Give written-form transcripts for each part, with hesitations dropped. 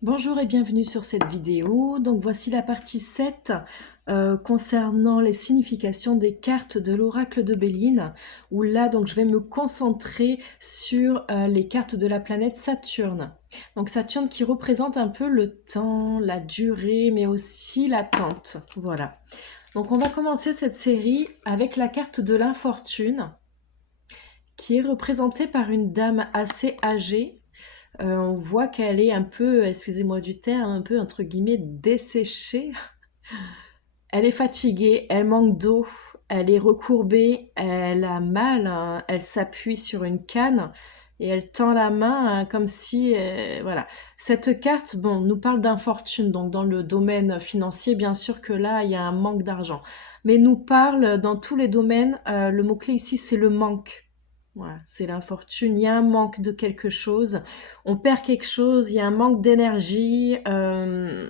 Bonjour et bienvenue sur cette vidéo. Donc voici la partie 7 concernant les significations des cartes de l'oracle de Béline, où là donc je vais me concentrer sur les cartes de la planète Saturne. Donc Saturne qui représente un peu le temps, la durée, mais aussi l'attente. Voilà. Donc on va commencer cette série avec la carte de l'infortune, qui est représentée par une dame assez âgée. On voit qu'elle est un peu, excusez-moi du terme, un peu entre guillemets desséchée. Elle est fatiguée, elle manque d'eau, elle est recourbée, elle a mal, hein, elle s'appuie sur une canne et elle tend la main, hein, comme si, voilà. Cette carte, bon, nous parle d'infortune, donc dans le domaine financier, bien sûr que là, il y a un manque d'argent. Mais nous parle dans tous les domaines, le mot-clé ici, c'est le manque. Voilà, c'est l'infortune, il y a un manque de quelque chose, on perd quelque chose, il y a un manque d'énergie, un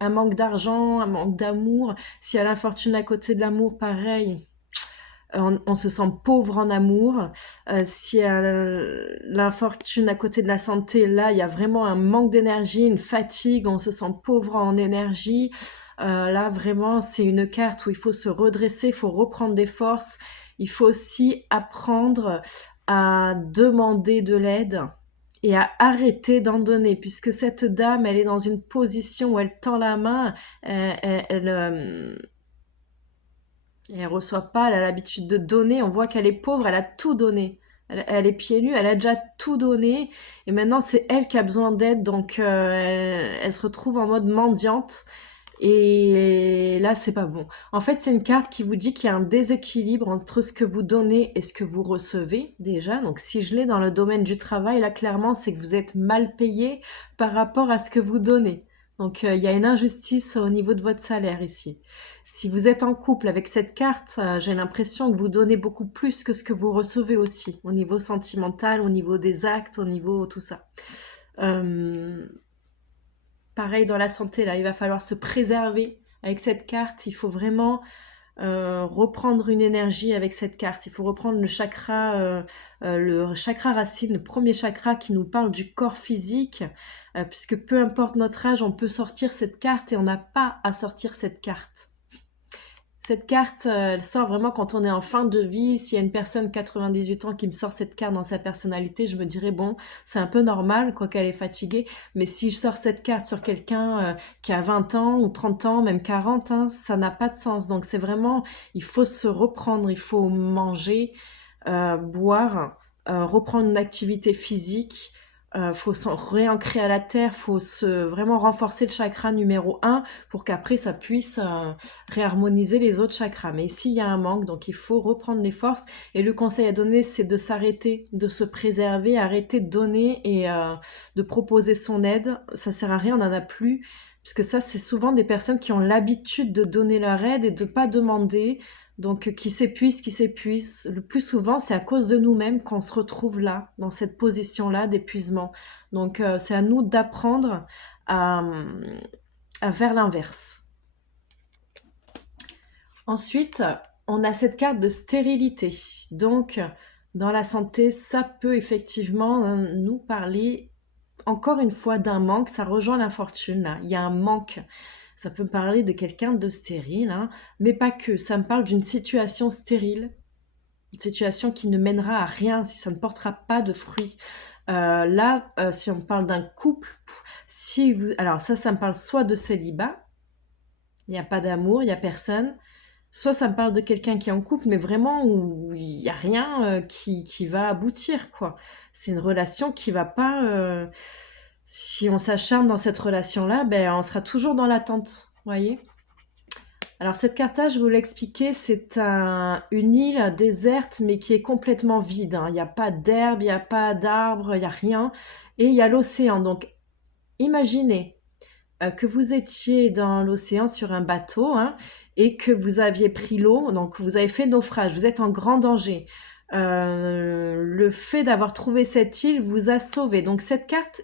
manque d'argent, un manque d'amour. Si à l'infortune à côté de l'amour, pareil, on se sent pauvre en amour. Si à l'infortune à côté de la santé, là, il y a vraiment un manque d'énergie, une fatigue, on se sent pauvre en énergie. Là, vraiment, c'est une carte où il faut se redresser, il faut reprendre des forces. Il faut aussi apprendre à demander de l'aide et à arrêter d'en donner, puisque cette dame, elle est dans une position où elle tend la main, elle reçoit pas, elle a l'habitude de donner, on voit qu'elle est pauvre, elle a tout donné. Elle est pieds nus, elle a déjà tout donné, et maintenant c'est elle qui a besoin d'aide, donc elle se retrouve en mode mendiante, et là c'est pas bon. En fait, c'est une carte qui vous dit qu'il y a un déséquilibre entre ce que vous donnez et ce que vous recevez, déjà. Donc si je l'ai dans le domaine du travail, là clairement c'est que vous êtes mal payé par rapport à ce que vous donnez. Donc il y a une injustice au niveau de votre salaire ici. Si vous êtes en couple avec cette carte, j'ai l'impression que vous donnez beaucoup plus que ce que vous recevez aussi, au niveau sentimental, au niveau des actes, au niveau tout ça. Euh, Pareil dans la santé, là, il va falloir se préserver avec cette carte. Il faut vraiment reprendre une énergie avec cette carte. Il faut reprendre le chakra racine, le premier chakra qui nous parle du corps physique, puisque peu importe notre âge, on peut sortir cette carte et on n'a pas à sortir cette carte. Cette carte, elle sort vraiment quand on est en fin de vie. S'il y a une personne 98 ans qui me sort cette carte dans sa personnalité, je me dirais, bon, c'est un peu normal, quoi qu'elle est fatiguée. Mais si je sors cette carte sur quelqu'un qui a 20 ans ou 30 ans, même 40, hein, ça n'a pas de sens. Donc c'est vraiment, il faut se reprendre, il faut manger, boire, reprendre une activité physique. Faut s'en réancrer à la terre, faut vraiment renforcer le chakra numéro 1 pour qu'après ça puisse réharmoniser les autres chakras. Mais ici, il y a un manque, donc il faut reprendre les forces. Et le conseil à donner, c'est de s'arrêter, de se préserver, arrêter de donner et de proposer son aide. Ça sert à rien, on n'en a plus. Parce que ça, c'est souvent des personnes qui ont l'habitude de donner leur aide et de pas demander. Donc, qui s'épuisent, qui s'épuisent. Le plus souvent, c'est à cause de nous-mêmes qu'on se retrouve là, dans cette position-là d'épuisement. Donc, c'est à nous d'apprendre à, à faire l'inverse. Ensuite, on a cette carte de stérilité. Donc, dans la santé, ça peut effectivement nous parler encore une fois d'un manque. Ça rejoint l'infortune, là. Il y a un manque. Ça peut me parler de quelqu'un de stérile, hein, mais pas que. Ça me parle d'une situation stérile, une situation qui ne mènera à rien si ça ne portera pas de fruits. Là, si on parle d'un couple, si vous... alors ça me parle soit de célibat, il n'y a pas d'amour, il n'y a personne, soit ça me parle de quelqu'un qui est en couple, mais vraiment où il n'y a rien qui va aboutir, quoi. C'est une relation qui va pas... si on s'acharne dans cette relation-là, ben, on sera toujours dans l'attente, voyez. Alors cette carte-là, je vais vous l'expliquer, c'est une île déserte, mais qui est complètement vide, hein. Il n'y a pas d'herbe, il n'y a pas d'arbre, il n'y a rien. Et il y a l'océan. Donc imaginez que vous étiez dans l'océan sur un bateau, hein, et que vous aviez pris l'eau, donc vous avez fait naufrage, vous êtes en grand danger. Le fait d'avoir trouvé cette île vous a sauvé. Donc cette carte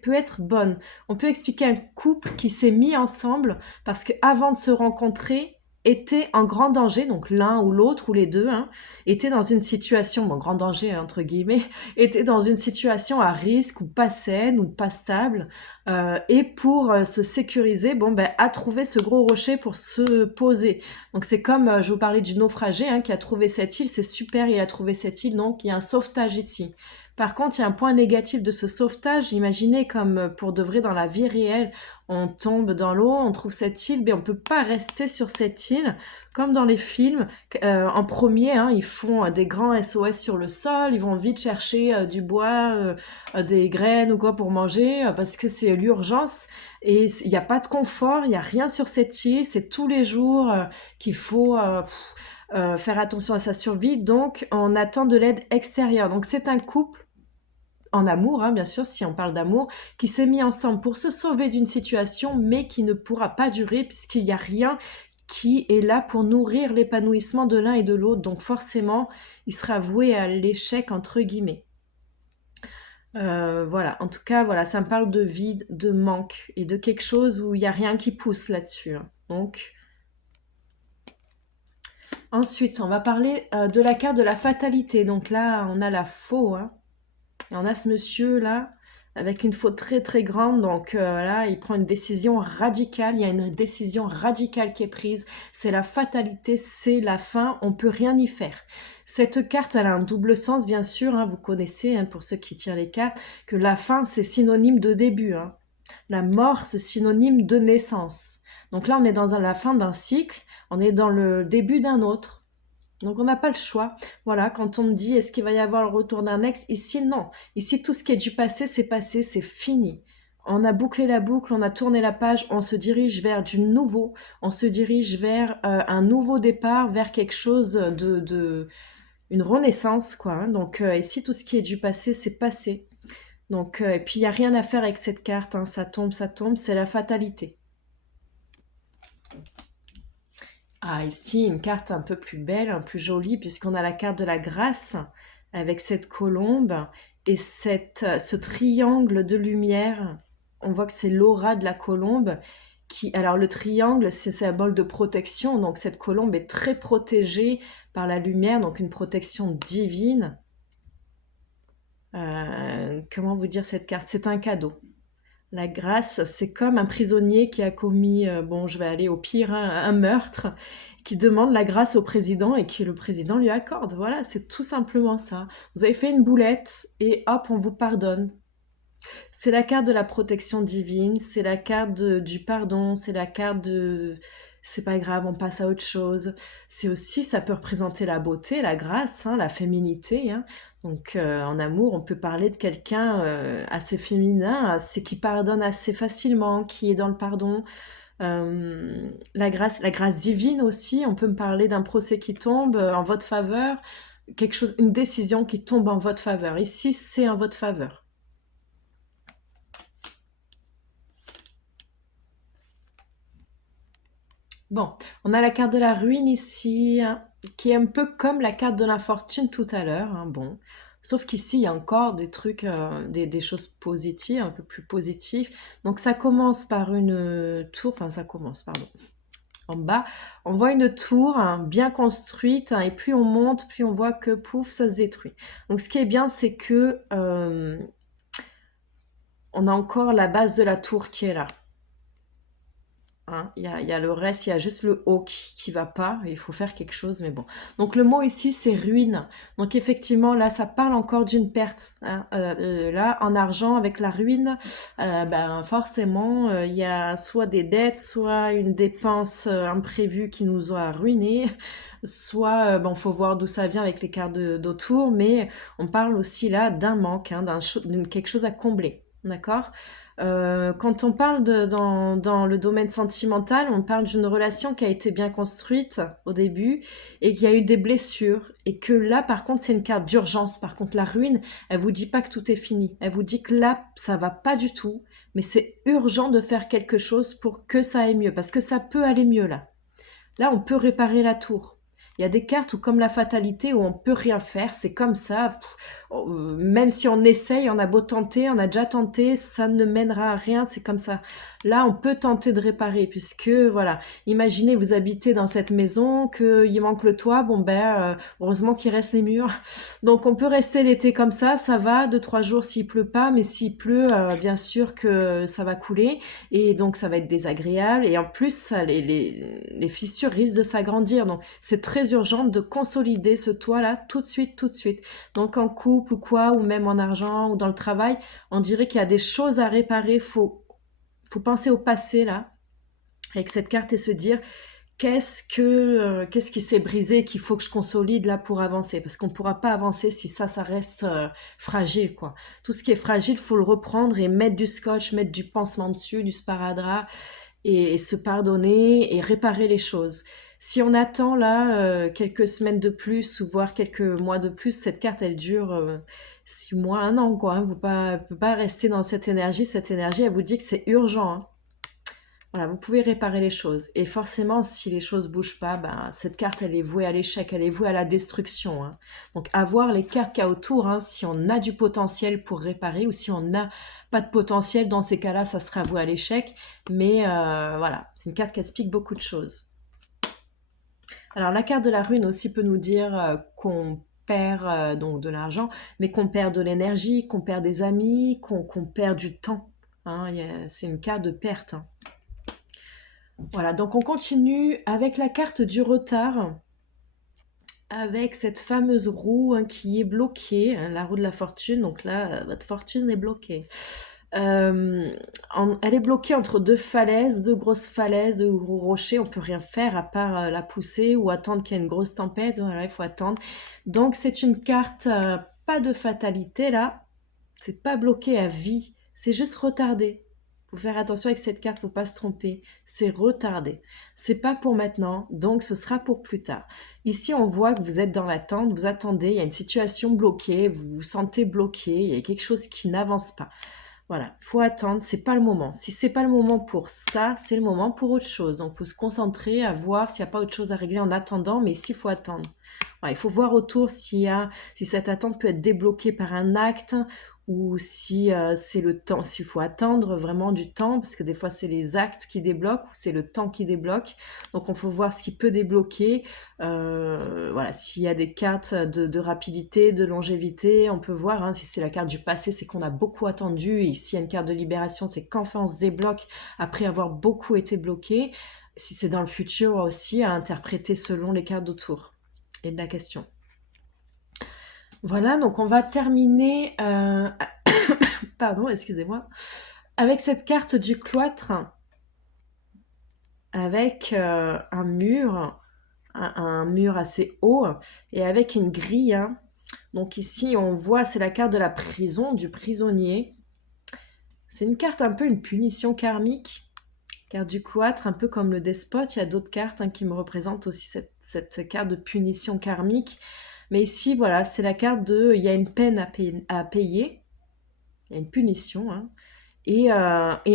peut être bonne. On peut expliquer un couple qui s'est mis ensemble parce qu'avant de se rencontrer, étaient en grand danger, donc l'un ou l'autre ou les deux, hein, étaient dans une situation, bon, grand danger entre guillemets, étaient dans une situation à risque ou pas saine ou pas stable, et pour se sécuriser, bon, ben, a trouvé ce gros rocher pour se poser. Donc c'est comme, je vous parlais du naufragé hein, qui a trouvé cette île, c'est super, il a trouvé cette île, donc il y a un sauvetage ici. Par contre, il y a un point négatif de ce sauvetage. Imaginez comme pour de vrai dans la vie réelle, on tombe dans l'eau, on trouve cette île, mais on peut pas rester sur cette île. Comme dans les films, en premier, hein, ils font des grands SOS sur le sol, ils vont vite chercher du bois, des graines ou quoi pour manger, parce que c'est l'urgence. Et il n'y a pas de confort, il n'y a rien sur cette île, c'est tous les jours qu'il faut faire attention à sa survie, donc on attend de l'aide extérieure. Donc c'est un couple en amour, hein, bien sûr, si on parle d'amour, qui s'est mis ensemble pour se sauver d'une situation, mais qui ne pourra pas durer puisqu'il n'y a rien qui est là pour nourrir l'épanouissement de l'un et de l'autre. Donc forcément, il sera voué à l'échec, entre guillemets. Voilà, en tout cas, voilà, ça me parle de vide, de manque et de quelque chose où il n'y a rien qui pousse là-dessus, hein. Donc, ensuite, on va parler de la carte de la fatalité. Donc là, on a la faux, hein. Et on a ce monsieur là, avec une faute très très grande, donc là, il prend une décision radicale, il y a une décision radicale qui est prise, c'est la fatalité, c'est la fin, on peut rien y faire. Cette carte, elle a un double sens, bien sûr, hein, vous connaissez, hein, pour ceux qui tirent les cartes, que la fin, c'est synonyme de début, hein. La mort, c'est synonyme de naissance. Donc là, on est dans la fin d'un cycle, on est dans le début d'un autre. Donc on n'a pas le choix. Voilà, quand on me dit est-ce qu'il va y avoir le retour d'un ex, ici non. Ici tout ce qui est du passé, c'est fini. On a bouclé la boucle, on a tourné la page, on se dirige vers du nouveau, on se dirige vers un nouveau départ, vers quelque chose une renaissance quoi, hein. Donc ici tout ce qui est du passé, c'est passé. Donc et puis il y a rien à faire avec cette carte, hein. Ça tombe, c'est la fatalité. Ah, ici, une carte un peu plus belle, un plus jolie, puisqu'on a la carte de la grâce avec cette colombe et ce triangle de lumière. On voit que c'est l'aura de la colombe qui, alors le triangle, c'est symbole de protection, donc cette colombe est très protégée par la lumière, donc une protection divine. Comment vous dire cette carte? C'est un cadeau. La grâce, c'est comme un prisonnier qui a commis, bon, je vais aller au pire, hein, un meurtre, qui demande la grâce au président et que le président lui accorde. Voilà, c'est tout simplement ça. Vous avez fait une boulette et hop, on vous pardonne. C'est la carte de la protection divine, c'est la carte du pardon, c'est la carte de c'est pas grave, on passe à autre chose. C'est aussi, ça peut représenter la beauté, la grâce, hein, la féminité, hein. Donc en amour, on peut parler de quelqu'un assez féminin, assez, qui pardonne assez facilement, qui est dans le pardon. La grâce divine aussi, on peut me parler d'un procès qui tombe en votre faveur, quelque chose, une décision qui tombe en votre faveur. Ici, c'est en votre faveur. Bon, on a la carte de la ruine ici, hein, qui est un peu comme la carte de l'infortune tout à l'heure, hein, bon. Sauf qu'ici, il y a encore des trucs, des choses positives, un peu plus positives. Donc ça commence par une tour, enfin ça commence, pardon. En bas, on voit une tour hein, bien construite, hein, et plus on monte, plus on voit que pouf, ça se détruit. Donc ce qui est bien, c'est que on a encore la base de la tour qui est là. Hein, il y a le reste, il y a juste le haut qui va pas, il faut faire quelque chose, mais bon. Donc le mot ici, c'est ruine. Donc effectivement, là, ça parle encore d'une perte, hein. Là, en argent, avec la ruine, ben, forcément, il y a soit des dettes, soit une dépense imprévue qui nous a ruinés, soit, bon, faut voir d'où ça vient avec les cartes d'autour, mais on parle aussi là d'un manque, hein, d'une quelque chose à combler, d'accord? Quand on parle dans le domaine sentimental, on parle d'une relation qui a été bien construite au début et qui a eu des blessures. Et que là, par contre, c'est une carte d'urgence. Par contre, la ruine, elle vous dit pas que tout est fini. Elle vous dit que là, ça va pas du tout. Mais c'est urgent de faire quelque chose pour que ça aille mieux. Parce que ça peut aller mieux là. Là, on peut réparer la tour. Il y a des cartes où, comme la fatalité, où on peut rien faire, c'est comme ça. Même si on essaye, on a beau tenter, on a déjà tenté, ça ne mènera à rien, c'est comme ça. Là, on peut tenter de réparer, puisque, voilà, imaginez, vous habitez dans cette maison, qu'il manque le toit, bon ben, heureusement qu'il reste les murs. Donc on peut rester l'été comme ça va, 2, 3 jours s'il pleut pas, mais s'il pleut, bien sûr que ça va couler, et donc ça va être désagréable, et en plus, les fissures risquent de s'agrandir, donc c'est très urgent de consolider ce toit-là tout de suite, tout de suite. Donc en couple ou quoi, ou même en argent, ou dans le travail, on dirait qu'il y a des choses à réparer, faut penser au passé là, avec cette carte et se dire qu'est-ce qui s'est brisé qu'il faut que je consolide là pour avancer, parce qu'on ne pourra pas avancer si ça reste fragile quoi. Tout ce qui est fragile, faut le reprendre et mettre du scotch, mettre du pansement dessus, du sparadrap et se pardonner et réparer les choses. Si on attend là quelques semaines de plus ou voire quelques mois de plus, cette carte elle dure 6 mois, un an quoi. Vous ne pouvez pas rester dans cette énergie. Cette énergie, elle vous dit que c'est urgent, hein. Voilà, vous pouvez réparer les choses. Et forcément, si les choses bougent pas, ben, cette carte, elle est vouée à l'échec, elle est vouée à la destruction, hein. Donc, à voir les cartes qu'il y a autour, hein, si on a du potentiel pour réparer ou si on n'a pas de potentiel, dans ces cas-là, ça sera voué à l'échec. Mais voilà, c'est une carte qui explique beaucoup de choses. Alors, la carte de la rune aussi peut nous dire qu'on perd donc de l'argent, mais qu'on perd de l'énergie, qu'on perd des amis, qu'on perd du temps, hein. C'est une carte de perte, hein. Voilà, donc on continue avec la carte du retard, avec cette fameuse roue hein, qui est bloquée, hein, la roue de la fortune. Donc là, votre fortune est bloquée. Elle est bloquée entre deux falaises, deux grosses falaises, deux gros rochers. On peut rien faire à part la pousser ou attendre qu'il y ait une grosse tempête. Voilà, il faut attendre. Donc c'est une carte pas de fatalité là. C'est pas bloqué à vie. C'est juste retardé. Faut faire attention avec cette carte, faut pas se tromper. C'est retardé. C'est pas pour maintenant, donc ce sera pour plus tard. Ici, on voit que vous êtes dans l'attente, vous attendez, il y a une situation bloquée, vous vous sentez bloqué, il y a quelque chose qui n'avance pas. Voilà, faut attendre, c'est pas le moment. Si c'est pas le moment pour ça, c'est le moment pour autre chose. Donc, faut se concentrer à voir s'il n'y a pas autre chose à régler en attendant, mais ici, faut attendre. Voilà, il faut voir autour si cette attente peut être débloquée par un acte ou si c'est le temps, s'il faut attendre vraiment du temps, parce que des fois c'est les actes qui débloquent ou c'est le temps qui débloque. Donc on faut voir ce qui peut débloquer. Voilà, s'il y a des cartes de rapidité, de longévité, on peut voir. Hein, si c'est la carte du passé, c'est qu'on a beaucoup attendu. Et s'il y a une carte de libération, c'est qu'enfin on se débloque après avoir beaucoup été bloqué. Si c'est dans le futur aussi, à interpréter selon les cartes d'autour et de la question. Voilà, donc on va terminer, pardon, excusez-moi, avec cette carte du cloître, avec un mur, un mur assez haut, et avec une grille, hein. Donc ici, on voit, c'est la carte de la prison, du prisonnier. C'est une carte un peu une punition karmique, carte du cloître, un peu comme le despote. Il y a d'autres cartes hein, qui me représentent aussi cette carte de punition karmique. Mais ici, voilà, c'est la carte de, il y a une peine à payer, il y a une punition, hein, et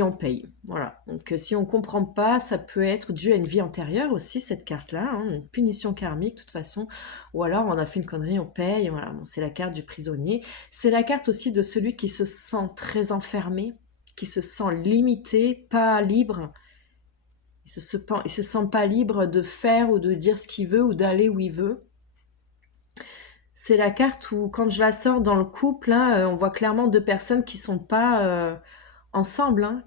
on paye. Voilà. Donc si on ne comprend pas, ça peut être dû à une vie antérieure aussi, cette carte-là, hein, une punition karmique de toute façon, ou alors on a fait une connerie, on paye, voilà. Bon, c'est la carte du prisonnier. C'est la carte aussi de celui qui se sent très enfermé, qui se sent limité, pas libre. Il se sent pas libre de faire ou de dire ce qu'il veut ou d'aller où il veut. C'est la carte où, quand je la sors dans le couple, hein, on voit clairement deux personnes qui sont pas ensemble, hein,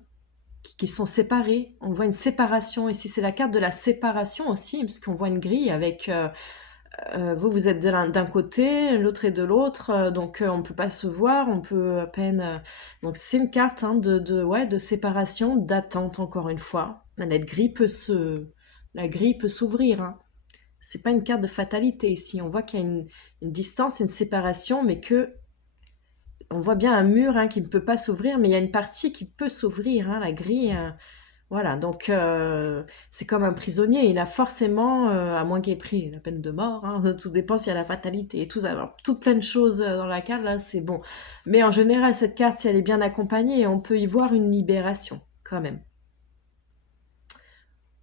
qui sont séparées. On voit une séparation. Ici, c'est la carte de la séparation aussi, parce qu'on voit une grille avec vous êtes d'un côté, l'autre est de l'autre, donc on ne peut pas se voir, on peut à peine. Donc c'est une carte hein, ouais, de séparation, d'attente encore une fois. La grille peut s'ouvrir, hein. C'est pas une carte de fatalité ici. On voit qu'il y a une distance, une séparation, mais que on voit bien un mur hein, qui ne peut pas s'ouvrir, mais il y a une partie qui peut s'ouvrir, hein, la grille. Voilà, donc c'est comme un prisonnier. Il a forcément, à moins qu'il ait pris la peine de mort, hein, tout dépend s'il y a la fatalité et tout ça. Alors, toutes plein de choses dans la carte, là, c'est bon. Mais en général, cette carte, si elle est bien accompagnée, on peut y voir une libération, quand même.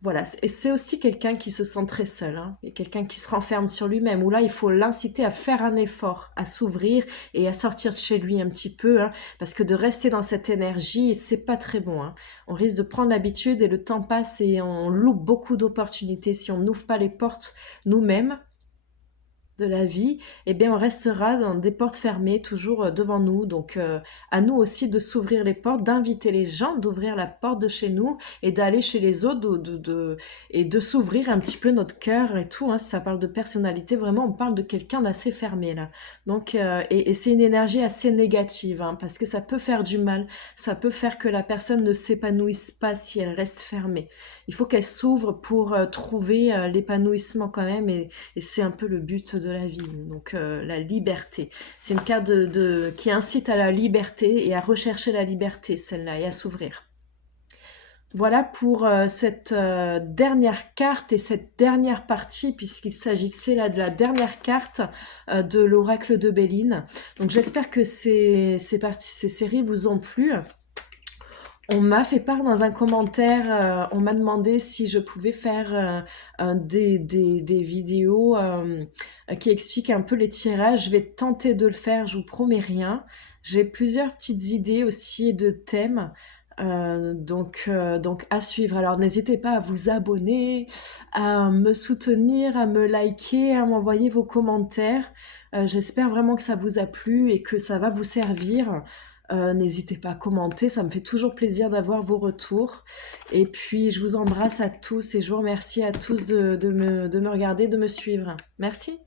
Voilà, et c'est aussi quelqu'un qui se sent très seul, hein, et quelqu'un qui se renferme sur lui-même, où là, il faut l'inciter à faire un effort, à s'ouvrir et à sortir de chez lui un petit peu, hein, parce que de rester dans cette énergie, c'est pas très bon, hein. On risque de prendre l'habitude et le temps passe et on loupe beaucoup d'opportunités si on n'ouvre pas les portes nous-mêmes de la vie, eh bien on restera dans des portes fermées toujours devant nous. Donc à nous aussi de s'ouvrir les portes, d'inviter les gens, d'ouvrir la porte de chez nous et d'aller chez les autres et de s'ouvrir un petit peu notre cœur et tout. Hein. Si ça parle de personnalité, vraiment on parle de quelqu'un d'assez fermé là. Donc et c'est une énergie assez négative, hein, parce que ça peut faire du mal, ça peut faire que la personne ne s'épanouisse pas si elle reste fermée. Il faut qu'elle s'ouvre pour trouver l'épanouissement quand même et c'est un peu le but de la vie, donc la liberté. C'est une carte qui incite à la liberté et à rechercher la liberté, celle-là, et à s'ouvrir. Voilà pour cette dernière carte et cette dernière partie, puisqu'il s'agissait là de la dernière carte de l'oracle de Béline. Donc j'espère que ces séries vous ont plu. On m'a fait part dans un commentaire, on m'a demandé si je pouvais faire des vidéos qui expliquent un peu les tirages. Je vais tenter de le faire, je vous promets rien. J'ai plusieurs petites idées aussi de thèmes, donc à suivre. Alors n'hésitez pas à vous abonner, à me soutenir, à me liker, à m'envoyer vos commentaires. J'espère vraiment que ça vous a plu et que ça va vous servir. N'hésitez pas à commenter, ça me fait toujours plaisir d'avoir vos retours. Et puis, je vous embrasse à tous et je vous remercie à tous de me regarder, de me suivre. Merci.